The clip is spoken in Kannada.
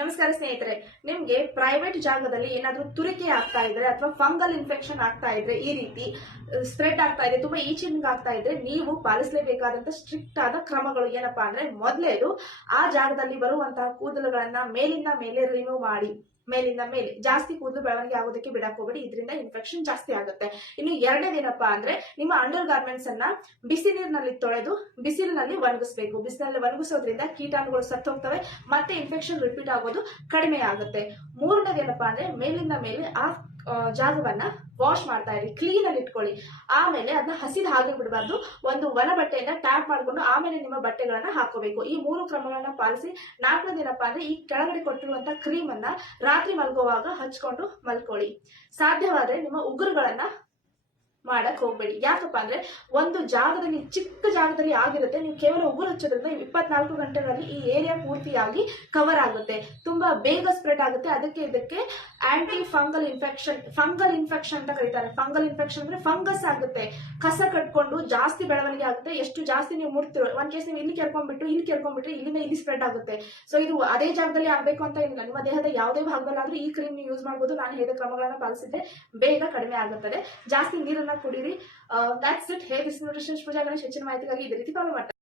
ನಮಸ್ಕಾರ ಸ್ನೇಹಿತರೆ, ನಿಮ್ಗೆ ಪ್ರೈವೇಟ್ ಜಾಗದಲ್ಲಿ ಏನಾದ್ರೂ ತುರಿಕೆ ಆಗ್ತಾ ಇದ್ರೆ ಅಥವಾ ಫಂಗಲ್ ಇನ್ಫೆಕ್ಷನ್ ಆಗ್ತಾ ಇದ್ರೆ ಈ ರೀತಿ ಸ್ಪ್ರೆಡ್ ಆಗ್ತಾ ಇದೆ, ತುಂಬಾ ಈಚಿಂಗ್ ಆಗ್ತಾ ಇದ್ರೆ ನೀವು ಪಾಲಿಸಲೇಬೇಕಾದಂತ ಸ್ಟ್ರಿಕ್ಟ್ ಆದ ಕ್ರಮಗಳು ಏನಪ್ಪಾ ಅಂದ್ರೆ ಮೊದಲೇದು ಆ ಜಾಗದಲ್ಲಿ ಬರುವಂತಹ ಕೂದಲುಗಳನ್ನ ಮೇಲಿಂದ ಮೇಲೆ ರಿಮೂವ್ ಮಾಡಿ, ಮೇಲಿಂದ ಮೇಲೆ, ಜಾಸ್ತಿ ಕೂದಲು ಬೆಳವಣಿಗೆ ಆಗೋದಕ್ಕೆ ಬಿಡಕ್ ಹೋಗ್ಬೇಡಿ, ಇದರಿಂದ ಇನ್ಫೆಕ್ಷನ್ ಜಾಸ್ತಿ ಆಗುತ್ತೆ. ಇನ್ನು ಎರಡನೇದೇನಪ್ಪಾ ಅಂದ್ರೆ ನಿಮ್ಮ ಅಂಡರ್ ಗಾರ್ಮೆಂಟ್ಸ್ ಅನ್ನ ಬಿಸಿ ನೀರಿನಲ್ಲಿ ತೊಳೆದು ಬಿಸಿಲಿನಲ್ಲಿ ಒಣಗಿಸ್ಬೇಕು. ಬಿಸಿಲಲ್ಲಿ ಒಣಗಿಸೋದ್ರಿಂದ ಕೀಟಾಣುಗಳು ಸತ್ತು ಹೋಗ್ತವೆ ಮತ್ತೆ ಇನ್ಫೆಕ್ಷನ್ ರಿಪೀಟ್ ಆಗೋದು ಕಡಿಮೆ ಆಗುತ್ತೆ. ಮೂರನೇದೇನಪ್ಪಾ ಅಂದ್ರೆ ಮೇಲಿಂದ ಮೇಲೆ ಆ ಜಾಗವನ್ನ ವಾಶ್ ಮಾಡ್ತಾ ಇರಿ ಕ್ಲೀನ್ ಅಲ್ಲಿ ಇಟ್ಕೊಳ್ಳಿ. ಆಮೇಲೆ ಅದನ್ನ ಹಸಿದ ಹಾಗೆ ಬಿಡಬಾರ್ದು. ಒಂದು ಒಣ ಬಟ್ಟೆಯಿಂದ ಟ್ಯಾಪ್ ಮಾಡ್ಕೊಂಡು ಆಮೇಲೆ ನಿಮ್ಮ ಬಟ್ಟೆಗಳನ್ನ ಹಾಕೋಬೇಕು ಈ ಮೂರು ಕ್ರಮಗಳನ್ನ ಪಾಲಿಸಿ ನಾಲ್ಕನೇದೇನಪ್ಪಾ ಅಂದ್ರೆ ಈ ಕೆಳಗಡೆ ಕೊಟ್ಟಿರುವಂತ ಕ್ರೀಮ್ ಅನ್ನ ರಾತ್ರಿ ಮಲ್ಕೋವಾಗ ಹಚ್ಕೊಂಡು ಮಲ್ಕೊಳ್ಳಿ. ಸಾಧ್ಯವಾದ್ರೆ ನಿಮ್ಮ ಉಗುರುಗಳನ್ನ ಮಾಡಕ್ ಹೋಗ್ಬೇಡಿ. ಯಾಕಪ್ಪ ಅಂದ್ರೆ ಒಂದು ಜಾಗದಲ್ಲಿ, ಚಿಕ್ಕ ಜಾಗದಲ್ಲಿ ಆಗಿರುತ್ತೆ. ನೀವು ಕೇವಲ ಉಗುರು ಹಚ್ಚೋದ್ರಿಂದ ಇಪ್ಪತ್ನಾಲ್ಕು ಗಂಟೆಗಳಲ್ಲಿ ಈ ಏರಿಯಾ ಪೂರ್ತಿಯಾಗಿ ಕವರ್ ಆಗುತ್ತೆ. ತುಂಬಾ ಬೇಗ ಸ್ಪ್ರೆಡ್ ಆಗುತ್ತೆ. ಅದಕ್ಕೆ ಇದಕ್ಕೆ aunty fungal infection fungal infection ಅಂತ ಕರೀತಾರೆ. ಫಂಗಲ್ ಇನ್ಫೆಕ್ಷನ್ ಅಂದ್ರೆ ಫಂಗಸ್ ಆಗುತ್ತೆ. ಕಸ ಕಟ್ಕೊಂಡು ಜಾಸ್ತಿ ಬೆಳವಣಿಗೆ ಆಗುತ್ತೆ. ಎಷ್ಟು ಜಾಸ್ತಿ ನೀವು ಮುಡ್ತಿರೋ ಒಂದ್ ಕೇಸ್ ನೀವು ಇಲ್ಲಿ ಕೇಳ್ಕೊಂಡ್ಬಿಟ್ಟು ಇಲ್ಲಿ ಕೇಳ್ಕೊಂಡ್ಬಿಟ್ರೆ, ಇಲ್ಲಿಂದ ಇಲ್ಲಿ ಸ್ಪ್ರೆಡ್ ಆಗುತ್ತೆ. ಸೊ ಇದು ಅದೇ ಜಾಗದಲ್ಲಿ ಆಗ್ಬೇಕು ಅಂತ ಏನಿಲ್ಲ. ನಿಮ್ಮ ದೇಹದ ಯಾವುದೇ ಭಾಗದಲ್ಲಾದ್ರೂ ಈ ಕ್ರೀಮ್ ನೀವು ಯೂಸ್ ಮಾಡಬಹುದು ನಾನು ಹೇಳಿದ ಕ್ರಮಗಳನ್ನ ಪಾಲಿಸಿದ್ರೆ ಬೇಗ ಕಡಿಮೆ ಆಗುತ್ತದೆ. ಜಾಸ್ತಿ ನೀರನ್ನ ಕುಡೀರಿ that's it hey this nutrition Pooja Ganesh ಹೆಚ್ಚಿನ ಮಾಹಿತಿಗಾಗಿ ಇದೇ ರೀತಿ ಫಾಲೋ ಮಾಡ್ತಾರೆ